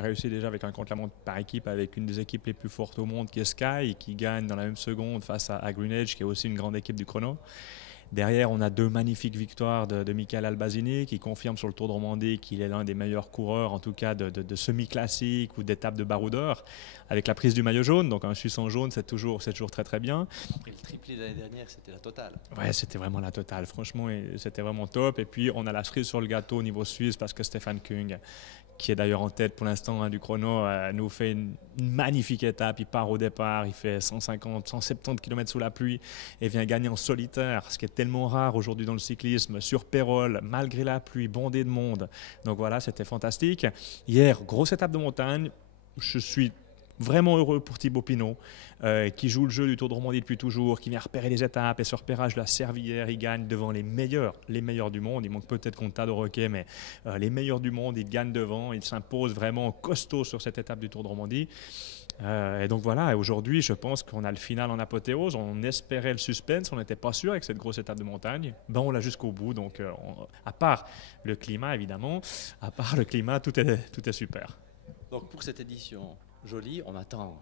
a réussi déjà avec un contre-la-montre par équipe avec une des équipes les plus fortes au monde qui est Sky, qui gagne dans la même seconde face à Green Edge, qui est aussi une grande équipe du chrono. Derrière, on a deux magnifiques victoires de Michael Albazini qui confirme sur le Tour de Romandie qu'il est l'un des meilleurs coureurs, en tout cas de semi-classique ou d'étape de baroudeur, avec la prise du maillot jaune. Donc un Suisse en jaune, c'est toujours très très bien. Après le triplé de l'année dernière, c'était la totale. Ouais, c'était vraiment la totale. Franchement, c'était vraiment top. Et puis, on a la cerise sur le gâteau au niveau suisse parce que Stefan Kung, qui est d'ailleurs en tête pour l'instant du chrono, nous fait une magnifique étape. Il part au départ, il fait 150, 170 km sous la pluie et vient gagner en solitaire, ce qui est tellement rare aujourd'hui dans le cyclisme, sur Pérol, malgré la pluie, bondé de monde. Donc voilà, c'était fantastique. Hier, grosse étape de montagne. Je suis vraiment heureux pour Thibaut Pinot, qui joue le jeu du Tour de Romandie depuis toujours, qui vient repérer les étapes, et ce repérage de la Servière, il gagne devant les meilleurs du monde. Il manque peut-être Contador, ok, mais les meilleurs du monde, il gagne devant, il s'impose vraiment costaud sur cette étape du Tour de Romandie. Et donc voilà, aujourd'hui, je pense qu'on a le final en apothéose. On espérait le suspense, on n'était pas sûr avec cette grosse étape de montagne. Ben, on l'a jusqu'au bout. Donc, à part le climat, évidemment, tout est super. Donc pour cette édition jolie, on attend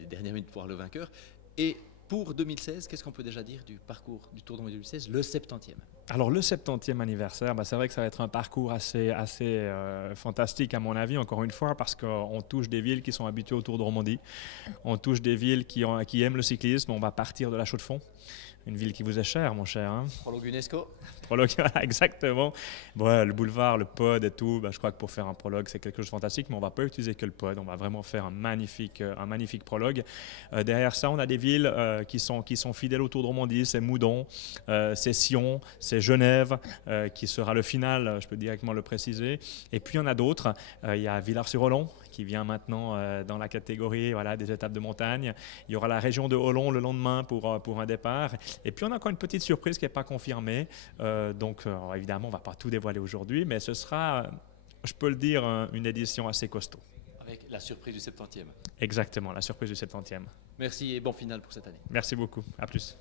les dernières minutes pour voir le vainqueur. Et pour 2016, qu'est-ce qu'on peut déjà dire du parcours du Tour de Romandie 2016, le 70e? Alors le 70e anniversaire, c'est vrai que ça va être un parcours assez fantastique à mon avis, encore une fois, parce qu'on touche des villes qui sont habituées au Tour de Romandie, on touche des villes qui aiment le cyclisme, on va partir de la Chaux-de-Fonds, une ville qui vous est chère, mon cher. Hein. Prologue UNESCO. Prologue, exactement. Bon, le boulevard, le pod et tout, je crois que pour faire un prologue, c'est quelque chose de fantastique, mais on ne va pas utiliser que le pod, on va vraiment faire un magnifique prologue. Derrière ça, on a des villes qui sont fidèles au Tour de Romandie, c'est Moudon, c'est Sion, c'est Genève, qui sera le final, je peux directement le préciser. Et puis, il y en a d'autres. Il y a Villars-sur-Olon, qui vient maintenant dans la catégorie des étapes de montagne. Il y aura la région de Olon le lendemain pour un départ. Et puis, on a encore une petite surprise qui n'est pas confirmée. Donc, évidemment, on ne va pas tout dévoiler aujourd'hui, mais ce sera, je peux le dire, une édition assez costaud. Avec la surprise du 70e. Exactement, la surprise du 70e. Merci et bon final pour cette année. Merci beaucoup. À plus.